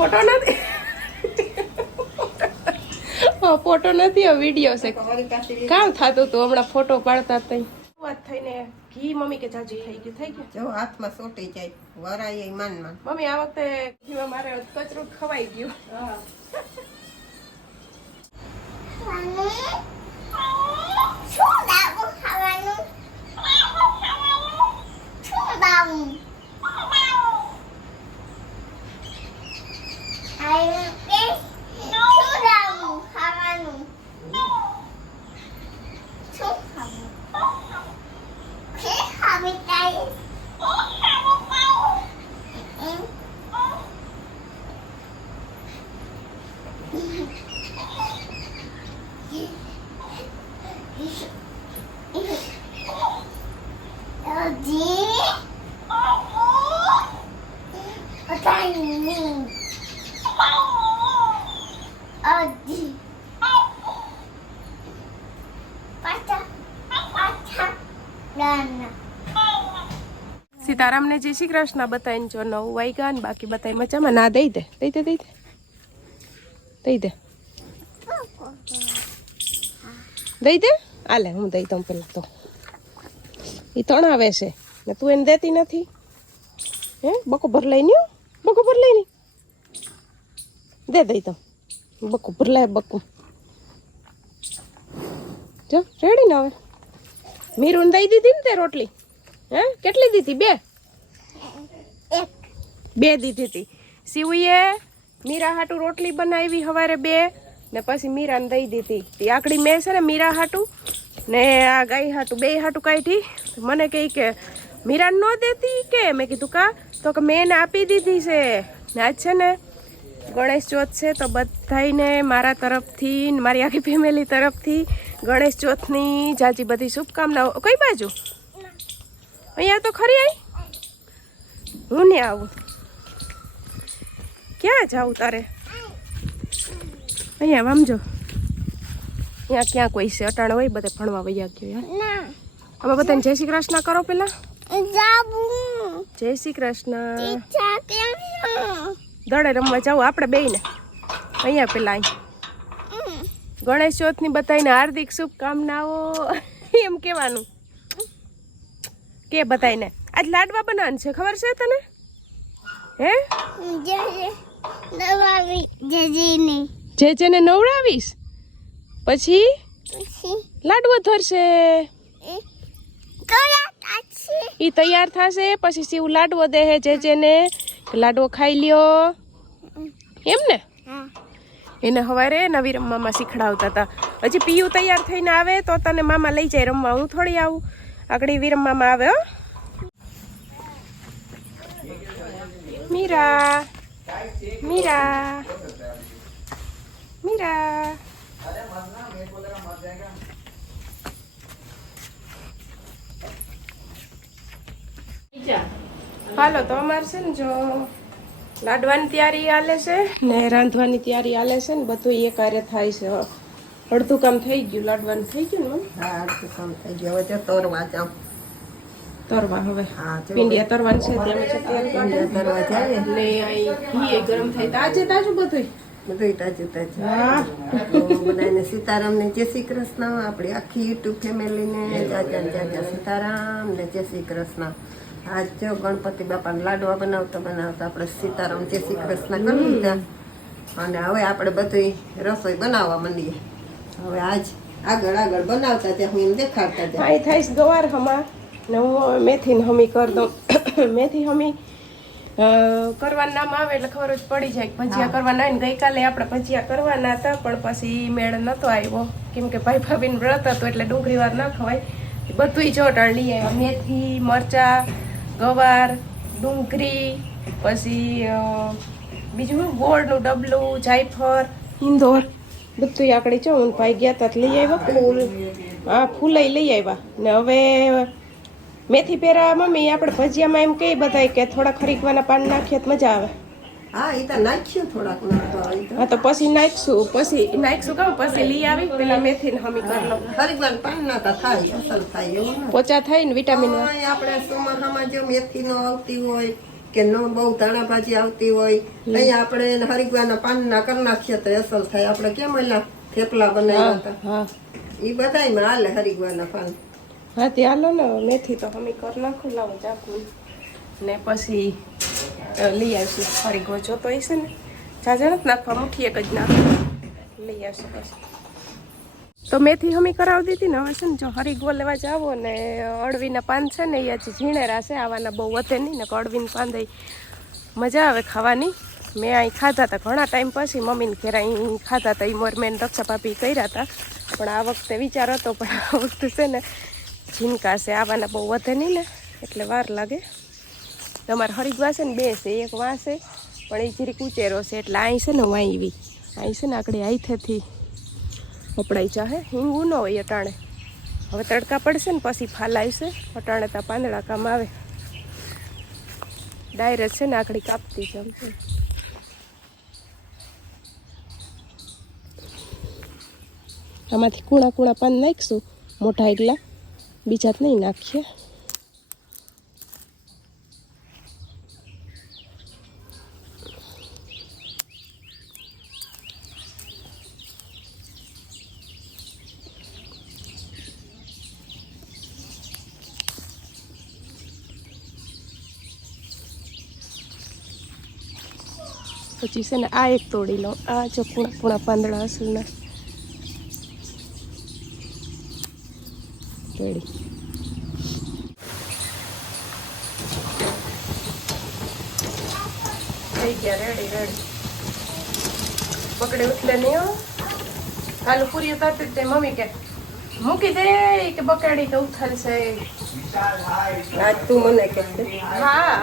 Photo નથી. હા, photo નથી આ વીડિયો છે. કામ થતું હતું હમણાં ફોટો પાડતા તઈ. વાત થઈને ઘી મમ્મી કે જાજી થઈ ગયું થઈ ગયું? જો હાથમાં સોટી જાય વરાય એ માન માન મમ્મી આ વખતે ઘીમાં મારે કચરું ખવાઈ ગયું. શું ખાવાનું? શું દાવું આઈ કે શું દાવું ખાવાનું સીતારામને જય શ્રી કૃષ્ણ. બતાવીને જો નવું વાગ્યા ને બાકી બતાવી મજામાં? ના, દઈ દે દઈ દે દઈ દે. દઈ દે. દઈ દે? આલે, હું દઈ દઉં પેલા તો. એ તણાવે છે. ને તું એને દેતી નથી? હે? બકો ભર લઈ નહીં બકો ભર લઈ નહીં દે દઈ દઉં. બકો ભર લાય બકુ. જો, રેડી ને હવે? મીરું દઈ દીધી ને તે રોટલી? હે? કેટલી દીધી? બે? બે દીધી હતી. શિવુએ મીરા હાટુ રોટલી બનાવી સવારે બે ને પછી મીરાને દઈ દીધી. તે આકડી મેં છે ને મીરા હાટુ ને આ ગાય હાટું બે હાટું કાઢી. મને કહી કે, મીરાન ન દેતી કે? મેં કીધું, કા? તો કે, મેં એને આપી દીધી છે. ને આજ છે ને ગણેશ ચોથ છે તો બધાને મારા તરફથી મારી આખી ફેમિલી તરફથી ગણેશ ચોથની જાજી બધી શુભકામનાઓ. કઈ બાજુ? અહીંયા તો ખરી આવી હું ને આવું. ક્યાં જાવ તારે? અહીંયા વામજો. અહીંયા ક્યાં કોઈ છે? અટાણ હોય બધે ભણવા વૈયા ગયો હવે બધાને જય શ્રી કૃષ્ણ કરો પેલા. જય શ્રી કૃષ્ણ. દડે રમવા જાવ આપણે બેયને. અહીંયા પેલા અહીં. ગણેશ ચોથની બધાને હાર્દિક શુભકામનાઓ. એમ કહેવાનું. કે બધાને આજ લાડવા બનાવવાનું છે ખબર છે તને? હે? જજીની. નવડાવીશ પછી લાડવો ધરશે. એ તૈયાર થશે પછી શિવ લાડવો દે હે જે લાડવો ખાઈ લ્યો. એમ ને? એને હવારે નવી રમવામાં શીખડાવતા હતા. હજી પીયું તૈયાર થઈને આવે તો તને મામા લઈ જાય રમવા. હું થોડી આવું. આગળ એવી રમવામાં આવે હો. મીરા. મીરા. મીરા. હાલો, તો અમારે છે ને જો લાડવાની તૈયારી હાલે છે ને રાંધવાની તૈયારી હાલે છે ને, બધું એક કાર્ય થાય છે. અડધું કામ થઈ ગયું, લાડવાનું થઈ ગયું ને? હા, અડધું કામ થઈ ગયું. હવે તો તોરવા જાઉં તરવા હવે. પીંડિયા તરવાનું છે ત્યાં પછી તરવા જાય. અહીં ઘી એ ગરમ થાય. તાજે તાજું બધું બધું તાજું તાજું હા. તો બધાને જય શ્રી કૃષ્ણ. આપણી આખી યુટ્યુબ ફેમિલીને જાજા જાજા સીતારામ ને જય શ્રી કૃષ્ણ. આજ જો ગણપતિ બાપાને લાડવા બનાવતા બનાવતા આપણે સીતારામ જય શ્રી કૃષ્ણ કરી લીધા. અને હવે આપણે બધી રસોઈ બનાવવા માંડીએ. હવે આજ આગળ આગળ બનાવતા ત્યાં હું એમ દેખાડતા જાય થાય ગવાર હમા. ને હું મેથીને હમી કરી દઉં. મેથી હમી કરવાનું નામ આવે એટલે ખબર જ પડી જાય ભજીયા કરવાના આવીને ને ગઈકાલે આપણે ભજીયા કરવાના હતા પણ પછી મેળ નહોતો આવ્યો. કેમ કે ભાઈ ભાભીને વ્રત હતું એટલે ડુંગળી વાર ન ખવાય. બધુંય જોટાણ લઈ આવ્યા. મેથી મરચા ગવાર ડુંગળી પછી બીજું ગોળનું ડબલું જાયફળ. ઇંદોર બધું આકડી જો હું ભાઈ ગયા તા લઈ આવ્યા ફૂલ. હા ફૂલાઈ લઈ આવ્યા. ને હવે મેથી પેરા મમ્મી આપણે ભજીયામાં એમ કહી બધાય કે થોડા ખરીકવાના પાન નાખીએ તો મજા આવે. હા એ તો નાખ્યું થોડાક હા તો પછી નાખશું પછી નાખશું કહું પછી લઈ આવી પેલા મેથી ને હમી કરી લઉં. હરિદ્વાર પાન ના તો થાય અસલ થાય એવું પોચા થાય ને વિટામિન આપણે ચોમાસામાં જો મેથી નો આવતી હોય કે ન બહુ ધાણા ભાજી આવતી હોય અહીંયા આપણે હરિગવાના પાનના કરી નાખીએ તો અસલ થાય. આપણે કેમ એના થેપલા બનાવ્યા હતા? એ બધાયમાં હાલે હરિગવાના પાન. હા તે હાલો ને, મેથી તો હમી કરી નાખું, લાવો ચાકુ. ને પછી લઈ આવીશું. ફરી ગોજો તો હશે ને. જાજા નથી નાખવા, મુઠ્ઠી એક જ નાખ. લઈ આવશું તો મેથી હમી કરાવી દીધી ને હવે છે ને, જો હરીગો લેવા જાવો ને, અળવીના પાન છે ને એ હજી ઝીણેરા છે, આવાના બહુ વધે નહીં ને, અળવીના પાન મજા આવે ખાવાની. મેં અહીં ખાધા હતા ઘણા ટાઈમ પછી, મમ્મીને ઘેર અહીં ખાધા હતા એ મોર મેં રક્ષા પાપી કર્યા હતા. પણ આ વખતે વિચાર હતો, પણ આ વખતે છે ને ઝીણકા છે આવવાના બહુ વધે નહીં ને, એટલે વાર લાગે. તમારે હરિદ્વાર છે ને બે છે, એક વાંસે, પણ એ જરીક ઉચેરો છે, એટલે અહીં છે ને વાંવી અહીં છે ને આકડી આઈથેથી કપડાઈ ચાહે હિંગું ન હોય અટાણે. હવે તડકા પડશે ને પછી ફાલ આવશે, અટાણે તા પાંદડા કામ આવે. ડાયરેક્ટ છે ને આકડી કાપતી જમતી આમાંથી કૂણા કૂણા પાન નાખીશું મોટા એટલા બીજા નહીં નાખીએ. પછી છે ને આ એક તોડી લઉં આ જો પૂણા કૂણા પાંદડા અસલના રેડી થઈ ગયા રેડી રેડી પકડે ઉઠલે નહીં કાલુ પૂરી ઉતારતી તે મમ્મી કે. મૂકી દે કે બકેડી તો ઉથલશે. આજ તું મને કે હા.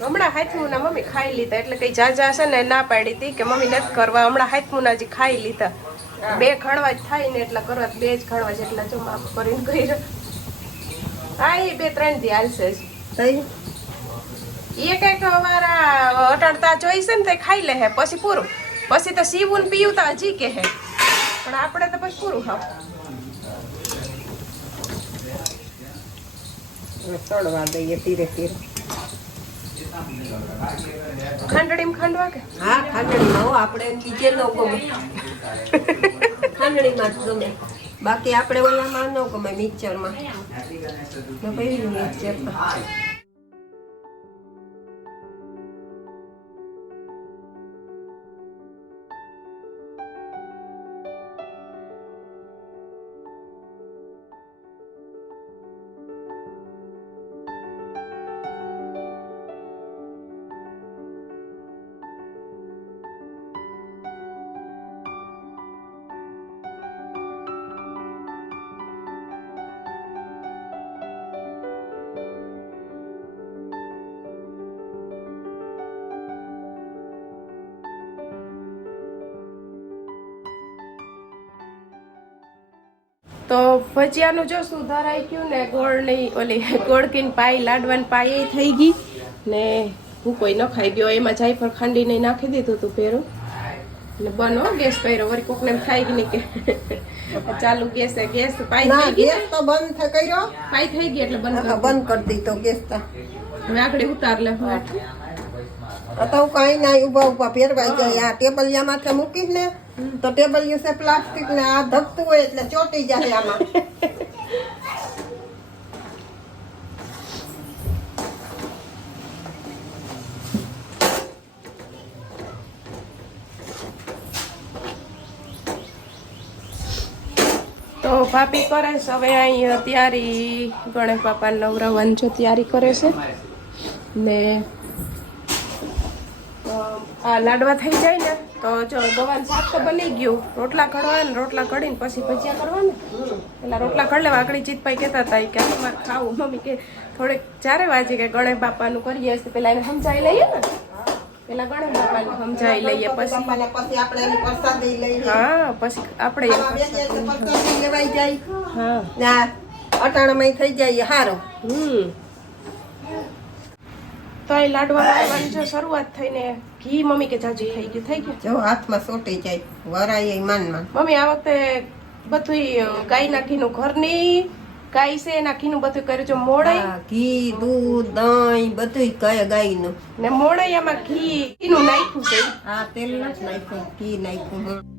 હમણાં હાથમુના મમ્મી ખાઈ લીધા એટલે કઈ જાજા છે ને ના પાડી હતી કે મમ્મી નથી કરવા. હમણાં હાથમુના જે ખાઈ લીધા. બે ખણવા જ થાય ને એટલા કરવા બે જ ખણવા જેટલા જો માફ કરીને કર્યો. હા એ બે ત્રણથી હાલશે જ. એ કંઈક અમારા અટડતા જોઈશે ને તે ખાઈ લે હે પછી પૂરું. પછી તો સીવું ને પીવું તો હજી કે હે. પણ આપણે તો પછી પૂરું ખાવ. તળવા દઈએ ધીરે ધીરે. ખાંડડીમાં ખાંડવા કે હા, ખાંડણીમાં. હો, આપણે બીજે ગમે. ખાંડણીમાં જ ગમે. બાકી આપણે ઓલામાં ન ગમે મિક્સરમાં. માં કઈ મિક્સરમાં તો ભજીયાનું જો સુધાર આવી ગયું ને ગોળની ઓલી ગોળકીન પાઈ લાડવાની પાઈ થઈ ગઈ. ને હું કોઈ ન ખાઈ ગયો એમાં જાયફળ ખાંડીને નાખી દીધું હતું પહેરું ને બનો ગેસ પહેરો વળી કોકને એમ થાય કે નહીં કે ચાલુ ગેસે ગેસ પાઈ થઈ ગઈ ગેસ તો બંધ કર્યો. પાઈ થઈ ગઈ એટલે બંધ બંધ કરી દીધો ગેસ તો. હવે આગળ ઉતાર લે હવે. તો કઈ ના ઊભા ઊભા ફેરવાઈ જાય આ ટેબલિયા માથે મૂકીશ ને તો ટેબલ છે પ્લાસ્ટિક ને આ ધકતું હોય એટલે ચોટી જાય આમાં. તો ભાભી કરે છે, હવે અહીં તૈયારી, ગણેશ બાપા નવરાવન છે તૈયારી કરે છે. ને આ લાડવા થઈ જાય ને? તો જો ગવાનું શાક તો બની ગયું. રોટલા કડવા ને રોટલા કડીને પછી ભજીયા કરવાના. પેલા રોટલા કડ લેવા આગળ જીતભાઈ કહેતા હતા કે તમારે ખાવું. મમ્મી કે થોડેક ચારે વાજે કે ગણેશ બાપાનું કરીએ તો પેલા એને સમજાવી લઈએ ને. પેલા ગણેશ બાપાને સમજાવી લઈએ પછી. આપણે હા પછી આપણે હા. અટાણામાં થઈ જાય સારું હમ. તો એ લાડવા લાવવાની જો શરૂઆત થઈને ઘી મમ્મી કે જાજી થઈ ગયું થઈ ગયું? જો હાથમાં સોટી જાય વરાય માન માન. મમ્મી આ વખતે બધું ગાયના ઘીનું ઘરની ગાય છે એના ઘીનું બધું કર્યું છે મોડાઈ ઘી દૂધ દહીં બધું ગાય ગાયનું. ને મોડાઈયામાં ઘી ઘીનું નાખ્યું છે? હા તેલ નાખ્યું ઘી નાખ્યું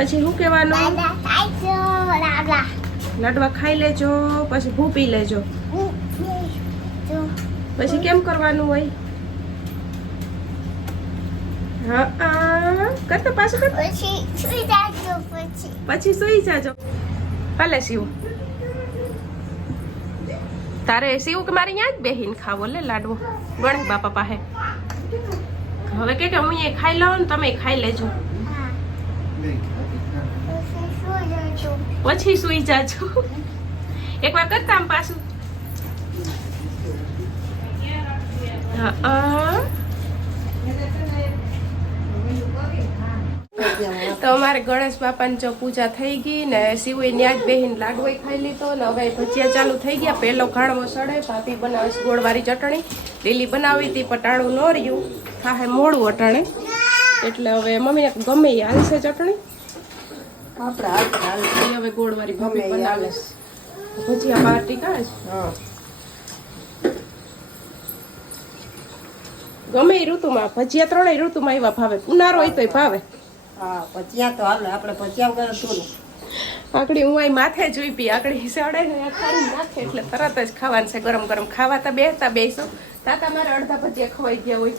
પછી શું કહેવાનું? લાડવા ખાઈ લેજો પછી હું પી લેજો. પછી કેમ કરવાનું હોય? હા આ કરતો પાછું કરતા પછી સુઈ જાજો પછી. પછી સુઈ જાજો. ભલે શિવ. તારે શિવ કે મારે ત્યાં જ બેહીને ખાવો લે લાડવો? ગણેશ બાપા પાસે. હવે કે કે હું એ ખાઈ લઉં ને તમે ખાઈ લેજો. પછી સુઈ જાજો. એકવાર કરતા આમ પાછું. તો અમારે ગણેશ બાપાની જો પૂજા થઈ ગઈ ને શિવે ન્યાજ બેહીને લાડવો ખાઈ લીધો ને હવે ભજીયા ચાલુ થઈ ગયા. પેલો ખાણવો સડે ભાભી બનાવે છે ગોળવાળી ચટણી. લીલી બનાવી હતી પટાણું ન રહ્યું. હા મોડું અટાણે. એટલે હવે મમ્મીને ગમે એ હાલશે ચટણી. આપણે હાલ. હવે ગોળવાળી ભાભી ગમે એ બનાવે છે. ભજીયા બહાર છે. હા. ગમે એ ઋતુમાં ભજીયા ત્રણેય ઋતુમાં એવા ભાવે. ઉનાળો હોય તોય ભાવે. હા ભજીયા તો હાલે. આપણે પચ્યા વગર હતું આકડી હું માથે જોઈ પી આકડી સડે ને ખાલી નાખે એટલે તરત જ ખાવાનું છે. ગરમ ગરમ ખાવાતા બેસતા બેસો તાતા મારે અડધા ભજીયા ખવાઈ ગયા હોય.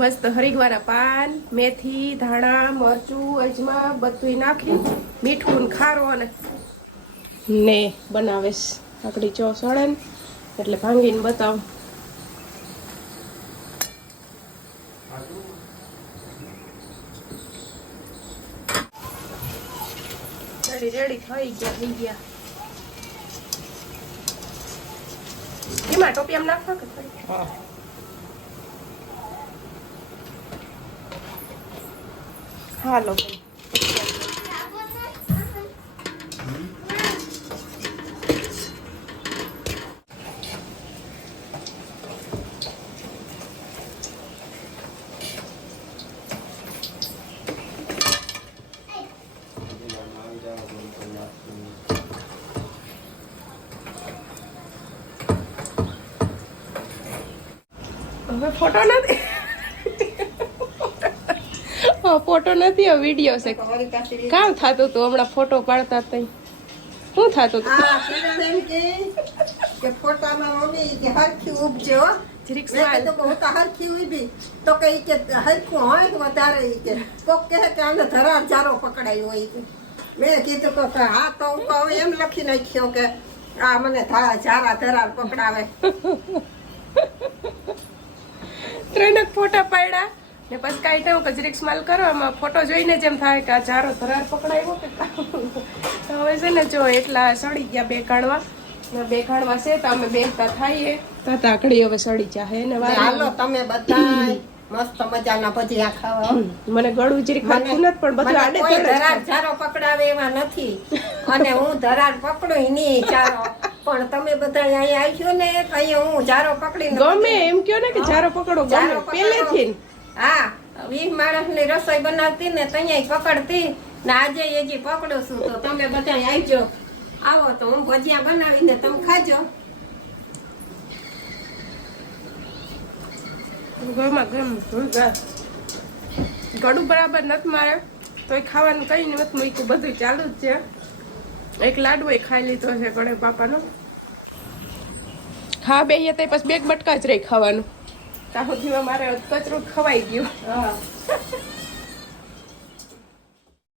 મસ્ત હરીગવાળા પાન મેથી ધાણા મરચું અજમા બધું નાખી મીઠું ને ખારો અને ને બનાવીશ. આપણી ચો સળે ને એટલે ભાંગીને બતાવ. રેડી રેડી થઈ ગયા થઈ ગયા. એમાં ટોપિયામાં નાખવા કે થોડી? હા હાલો હવે ફોટો નથી ફોટો નથી હવે વીડિયો છે કામ થતું હતું હમણાં ફોટો પાડતા તઈ શું થતું હતું કે કે ફોટામાં મમ્મી કે હરખી ઉપજે તો તો કે ઈ કે હરખું હોય વધારે ઈ કે. કોક કહે કે આને ધરાર જારો પકડાયો હોય મેં કીધું કે કે હા તો હું એમ લખી નાખ્યો કે આ મને ધા- જારા ધરાર પકડાવે. ત્રણેક ફોટા પાડ્યા? ને પછી કાંઈ થયું કે જરીક સ્માઈલ કરો એમાં ફોટો જોઈને જેમ થાય કે આ ચારો ધરાર પકડાયો કે તો હવે છે ને જો એટલા સડી ગયા બે કાણવા બે કાણવા છે તો અમે બેસતા થાઈએ. તો તાકડી હવે સડી જાહે ને ને હાલો તમે બધા મસ્ત મજાના ભજીયા ખાવા મને ગળું જરીક ખાતું નથી પણ બધું આડે કોઈ ધરાર ખાય. પકડાવે એવા નથી. અને હું ધરાર પકડું નહીં ચારો પણ તમે બધા અહીંયા આવ્યો ને અહીંયા હું ઝારો પકડીને ગમે એમ કયો ને કે ચારો પકડો ગમે. પહેલેથી. હા વીસ માણસની રસોઈ બનાવતી ને તૈયાંય પકડતી ને આજે હજી પકડું છું તો તમે બધા આવજો. આવો તો હું ભજીયા બનાવીને તમે ખાજો. ગમા ગમ ગળું બરાબર નથી મારે. તોય ખાવાનું કઈ નથી મૂક્યું. બધું ચાલુ જ છે. એક લાડવો ખાઈ લીધો છે ગણેશ બાપાનો. હા બે તે પછી બેગ બટકા જ રહી ખાવાનું. સુધીમાં મારે કચરું ખવાઈ ગયું.